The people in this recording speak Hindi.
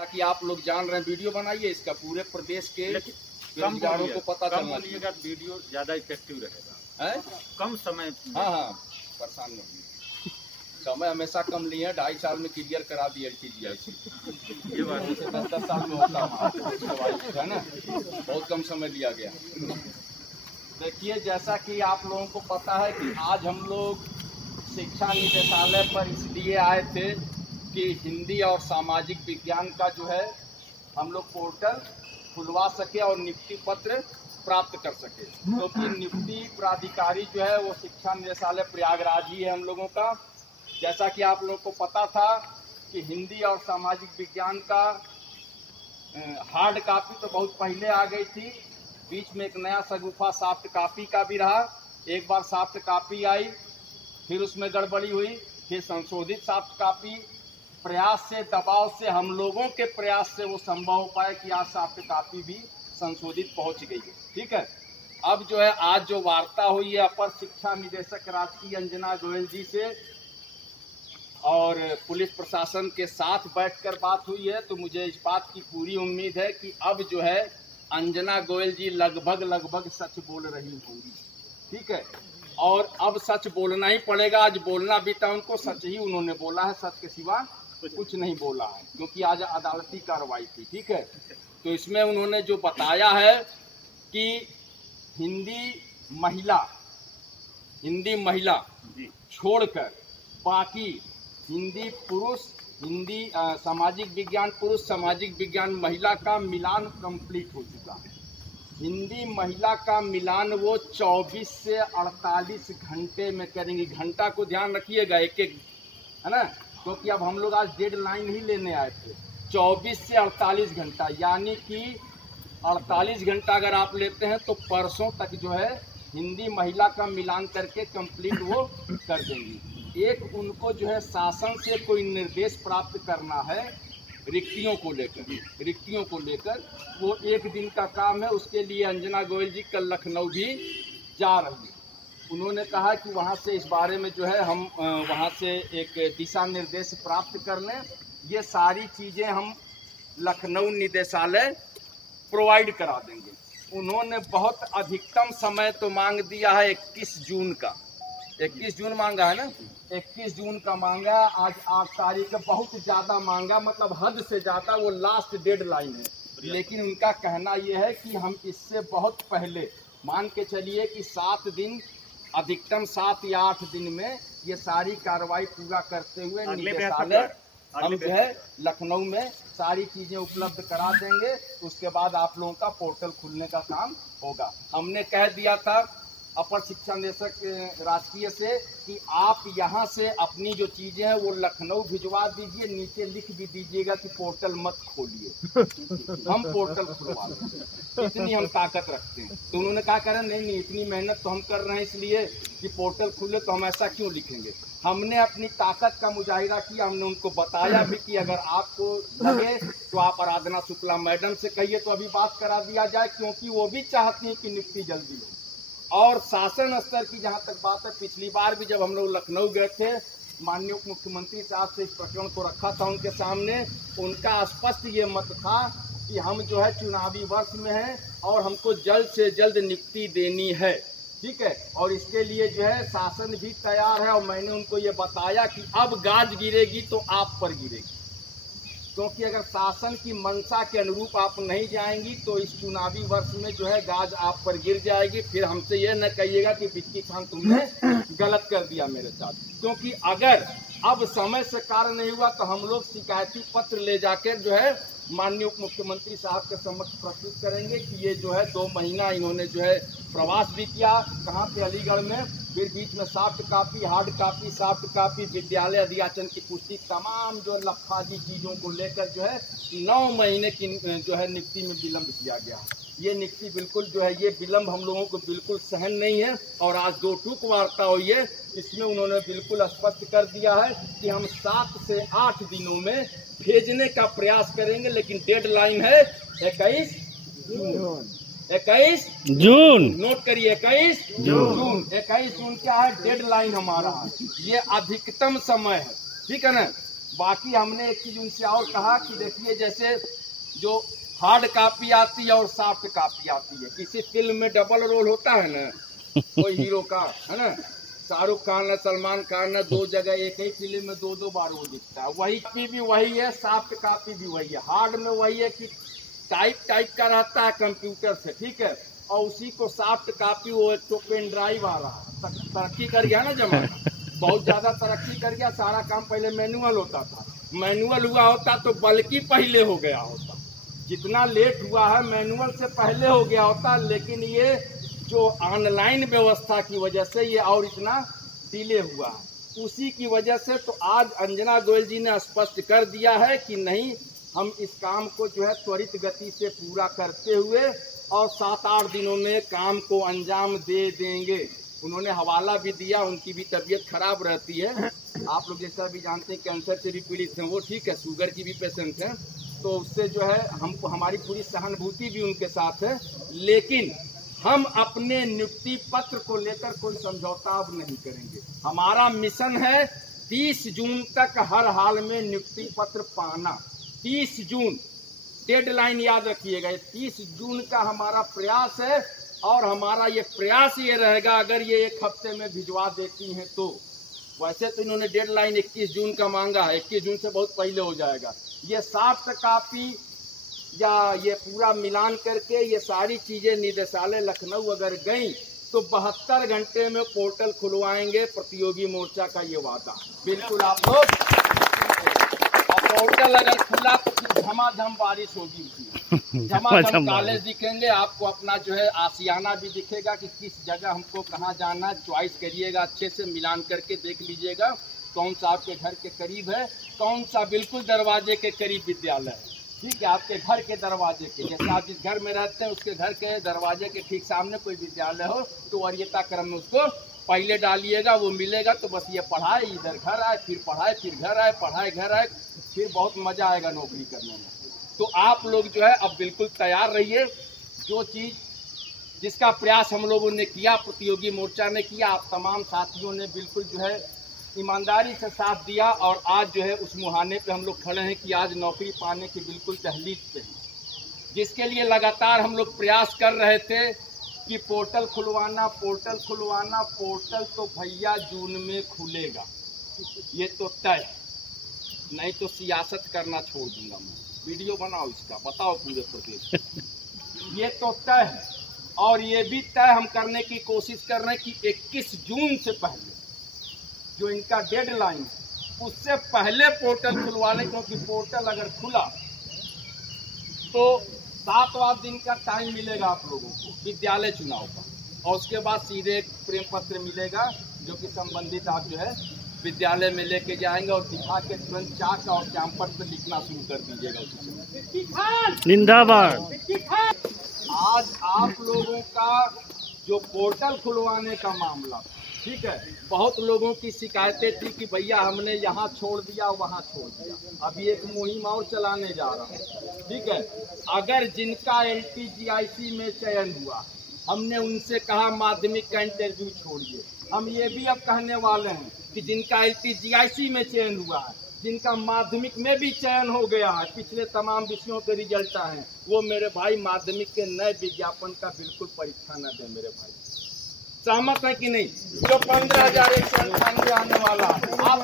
ताकि आप लोग जान रहे हैं, वीडियो बनाइए इसका, पूरे प्रदेश के बेरोजगारों को पता चलना चाहिए। वीडियो ज्यादा इफेक्टिव रहेगा है कम समय। हाँ, परेशान नहीं, समय हमेशा कम लिए हैं, 2.5 साल में क्लियर करा दिया LTGI। ये बात जैसे 10 साल में होता है ना, बहुत कम समय लिया गया। देखिए, जैसा कि आप लोगों को पता है कि आज हम लोग शिक्षा निदेशालय पर इसलिए आए थे कि हिंदी और सामाजिक विज्ञान का जो है हम लोग पोर्टल खुलवा सके और नियुक्ति पत्र प्राप्त कर सके, क्योंकि नियुक्ति प्राधिकारी जो है वो शिक्षा निदेशालय प्रयागराज ही है हम लोगों का। जैसा कि आप लोगों को पता था कि हिंदी और सामाजिक विज्ञान का हार्ड कापी तो बहुत पहले आ गई थी, बीच में एक नया शगुफा सॉफ्ट कापी का भी रहा। एक बार सॉफ्ट कापी आई, फिर उसमें गड़बड़ी हुई, फिर संशोधित सॉफ्ट कापी, प्रयास से, दबाव से, हम लोगों के प्रयास से वो संभव हो पाया कि आज सॉफ्ट कापी भी संशोधित पहुंच गई है। ठीक है, अब जो है आज जो वार्ता हुई है अपर शिक्षा निदेशक राजकीय अंजना गोयल जी से और पुलिस प्रशासन के साथ बैठकर बात हुई है, तो मुझे इस बात की पूरी उम्मीद है कि अब जो है अंजना गोयल जी लगभग सच बोल रही होंगी। ठीक है, और अब सच बोलना ही पड़ेगा। आज बोलना भी था उनको, सच ही उन्होंने बोला है, सच के सिवा कुछ नहीं बोला है, क्योंकि आज अदालती कार्रवाई थी। ठीक है, तो इसमें उन्होंने जो बताया है कि हिंदी महिला छोड़कर बाकी हिंदी पुरुष, हिंदी सामाजिक विज्ञान पुरुष, सामाजिक विज्ञान महिला का मिलान कंप्लीट हो चुका है। हिंदी महिला का मिलान वो 24 से 48 घंटे में करेंगी। घंटा को ध्यान रखिएगा, एक है ना, क्योंकि अब हम लोग आज डेडलाइन ही लेने आए थे। 24 से 48 घंटा, यानी कि 48 घंटा अगर आप लेते हैं तो परसों तक जो है हिंदी महिला का मिलान करके कंप्लीट वो कर देंगी। एक उनको जो है शासन से कोई निर्देश प्राप्त करना है रिक्तियों को लेकर वो एक दिन का काम है। उसके लिए अंजना गोयल जी कल लखनऊ भी जा रही है। उन्होंने कहा कि वहाँ से इस बारे में जो है हम वहाँ से एक दिशा निर्देश प्राप्त कर लें। ये सारी चीज़ें हम लखनऊ निदेशालय प्रोवाइड करा देंगे। उन्होंने बहुत अधिकतम समय तो मांग दिया है 21 जून का। 21 जून मांगा है ना, 21 जून का मांगा। आज 8 तारीख, बहुत ज़्यादा मांगा, मतलब हद से ज़्यादा, वो लास्ट डेडलाइन है। लेकिन उनका कहना यह है कि हम इससे बहुत पहले, मान के चलिए कि 7 दिन, अधिकतम 7 या 8 दिन में ये सारी कार्रवाई पूरा करते हुए निदेशालय हम जो है लखनऊ में सारी चीज़ें उपलब्ध करा देंगे। उसके बाद आप लोगों का पोर्टल खुलने का काम होगा। हमने कह दिया था अपर शिक्षा निदेशक राजकीय से कि आप यहाँ से अपनी जो चीज़ें हैं वो लखनऊ भिजवा दीजिए, नीचे लिख भी दीजिएगा कि पोर्टल मत खोलिए, हम पोर्टल खुलवा देंगे, इतनी हम ताकत रखते हैं। तो उन्होंने कहा करें नहीं, इतनी मेहनत तो हम कर रहे हैं इसलिए कि पोर्टल खुले, तो हम ऐसा क्यों लिखेंगे। हमने अपनी ताकत का मुजाहिरा किया। हमने उनको बताया भी कि अगर आपको लगे तो आप आराधना शुक्ला मैडम से कहिए तो अभी बात करा दिया जाए, क्योंकि वो भी चाहती हैं कि नियुक्ति जल्दी हो। और शासन स्तर की जहाँ तक बात है, पिछली बार भी जब हम लोग लखनऊ गए थे, माननीय उप मुख्यमंत्री साहब से इस प्रकरण को रखा था उनके सामने। उनका स्पष्ट ये मत था कि हम जो है चुनावी वर्ष में हैं और हमको जल्द से जल्द नियुक्ति देनी है। ठीक है, और इसके लिए जो है शासन भी तैयार है। और मैंने उनको ये बताया कि अब गाज गिरेगी तो आप पर गिरेगी, क्योंकि अगर शासन की मंशा के अनुरूप आप नहीं जाएंगी तो इस चुनावी वर्ष में जो है गाज आप पर गिर जाएगी। फिर हमसे ये न कहिएगा कि विक्की खान तुमने गलत कर दिया मेरे साथ, क्योंकि अगर अब समय से कार्य नहीं हुआ तो हम लोग शिकायती पत्र ले जाकर जो है माननीय उप मुख्यमंत्री साहब के समक्ष प्रस्तुत करेंगे कि ये जो है 2 महीना इन्होंने जो है प्रवास भी किया, कहाँ पे, अलीगढ़ में, फिर बीच में soft copy, hard copy, soft copy, विद्यालय अध्याचन की पुष्टि, तमाम जो लफाजी चीज़ों को लेकर जो है 9 महीने की जो है नियुक्ति में विलम्ब किया गया। ये नियुक्ति बिल्कुल जो है, ये विलम्ब हम लोगों को बिल्कुल सहन नहीं है। और आज 2 टूक वार्ता हुई है, इसमें उन्होंने बिल्कुल स्पष्ट कर दिया है कि हम 7 से 8 दिनों में भेजने का प्रयास करेंगे, लेकिन डेडलाइन है 21 जून। नोट करिए, 21 जून। 21 जून क्या है डेडलाइन हमारा, ये अधिकतम समय है। ठीक है ना, बाकी हमने एक चीज उनसे और कहा कि देखिए जैसे जो हार्ड कॉपी आती है और सॉफ्ट कॉपी आती है, किसी फिल्म में डबल रोल होता है ना कोई हीरो का, है ना, शाहरुख खान है, सलमान खान है, दो जगह एक ही फिल्म में दो दो बार वो दिखता है। वही कॉपी भी वही है, सॉफ्ट कॉपी भी वही है। हार्ड में वही है कि टाइप का रहता है कंप्यूटर से, ठीक है, और उसी को सॉफ्ट कॉपी वो एक तो पेन ड्राइव आ रहा है, तरक्की कर गया ना जमाना, बहुत ज्यादा तरक्की कर गया। सारा काम पहले मैनुअल होता था, मैनुअल हुआ होता तो बल्कि पहले हो गया होता, जितना लेट हुआ है मैनुअल से पहले हो गया होता, लेकिन ये जो ऑनलाइन व्यवस्था की वजह से ये और इतना डिले हुआ है। उसी की वजह से तो आज अंजना गोयल जी ने स्पष्ट कर दिया है कि नहीं, हम इस काम को जो है त्वरित गति से पूरा करते हुए और 7-8 दिनों में काम को अंजाम दे देंगे। उन्होंने हवाला भी दिया, उनकी भी तबीयत खराब रहती है, आप लोग जैसा भी जानते हैं कैंसर से भी पीड़ित हैं वो, ठीक है, शुगर की भी पेशेंट हैं, तो उससे जो है हमको हमारी पूरी सहानुभूति भी उनके साथ है। लेकिन हम अपने नियुक्ति पत्र को लेकर कोई समझौता अब नहीं करेंगे। हमारा मिशन है 30 जून तक हर हाल में नियुक्ति पत्र पाना। 30 जून डेडलाइन याद रखिएगा, 30 जून का हमारा प्रयास है और हमारा ये प्रयास ये रहेगा अगर ये 1 हफ्ते में भिजवा देती हैं तो। वैसे तो इन्होंने डेडलाइन 21 जून का मांगा है, 21 जून से बहुत पहले हो जाएगा। ये सॉफ्ट कॉपी या ये पूरा मिलान करके ये सारी चीजें निदेशालय लखनऊ अगर गई तो 72 घंटे में पोर्टल खुलवाएंगे, प्रतियोगी मोर्चा का ये वादा बिल्कुल आप लोग। और पोर्टल अगर खुला तो फिर झमाझम बारिश होगी, उसमें झमाझम कॉलेज दिखेंगे आपको, अपना जो है आशियाना भी दिखेगा कि किस जगह हमको कहाँ जाना, चॉइस करिएगा, अच्छे से मिलान करके देख लीजिएगा कौन सा आपके घर के करीब है, कौन सा बिल्कुल दरवाजे के करीब विद्यालय है, ठीक है, आपके घर के दरवाजे के, जैसे आप जिस घर में रहते हैं उसके घर के दरवाजे के ठीक सामने कोई विद्यालय हो तो वरीयता क्रम में उसको पहले डालिएगा, वो मिलेगा तो बस ये पढ़ाए इधर घर आए, फिर पढ़ाए फिर घर आए, पढ़ाए घर आए, फिर बहुत मजा आएगा नौकरी करने में। तो आप लोग जो है अब बिल्कुल तैयार रहिए, जो चीज़ जिसका प्रयास हम लोगों ने किया, प्रतियोगी मोर्चा ने किया, आप तमाम साथियों ने बिल्कुल जो है ईमानदारी से साथ दिया और आज जो है उस मुहाने पे हम लोग खड़े हैं कि आज नौकरी पाने की बिल्कुल तहलीक पे हैं, जिसके लिए लगातार हम लोग प्रयास कर रहे थे कि पोर्टल खुलवाना, पोर्टल खुलवाना। पोर्टल तो भैया जून में खुलेगा, ये तो तय, नहीं तो सियासत करना छोड़ दूंगा मैं। वीडियो बनाओ इसका, बताओ पूरे प्रदेश ये तो तय है। और ये भी तय हम करने की कोशिश कर रहे हैं कि 21 जून से पहले जो इनका डेडलाइन है उससे पहले पोर्टल खुलवा लें, क्योंकि पोर्टल अगर खुला तो 7 दिन का टाइम मिलेगा आप लोगों को विद्यालय चुनाव का, और उसके बाद सीधे एक प्रेम पत्र मिलेगा जो कि संबंधित आप जो है विद्यालय में लेके जाएंगे और दिखा के तुरंत चाक और कैंपर पे लिखना शुरू कर दीजिएगा। जिंदाबाद। आज आप लोगों का जो पोर्टल खुलवाने का मामला, ठीक है, बहुत लोगों की शिकायतें थी कि भैया हमने यहाँ छोड़ दिया वहाँ छोड़ दिया, अभी एक मुहिम और चलाने जा रहा हूँ, ठीक है। अगर जिनका LTGIC में चयन हुआ, हमने उनसे कहा माध्यमिक का इंटरव्यू छोड़िए। हम ये भी अब कहने वाले हैं कि जिनका LTGIC में चयन हुआ है, जिनका माध्यमिक में भी चयन हो गया है, पिछले तमाम विषयों के रिजल्ट हैं, वो मेरे भाई माध्यमिक के नए विज्ञापन का बिल्कुल परीक्षा न दें मेरे भाई। सहमत है कि नहीं? जो 15,198 आने वाला है, आप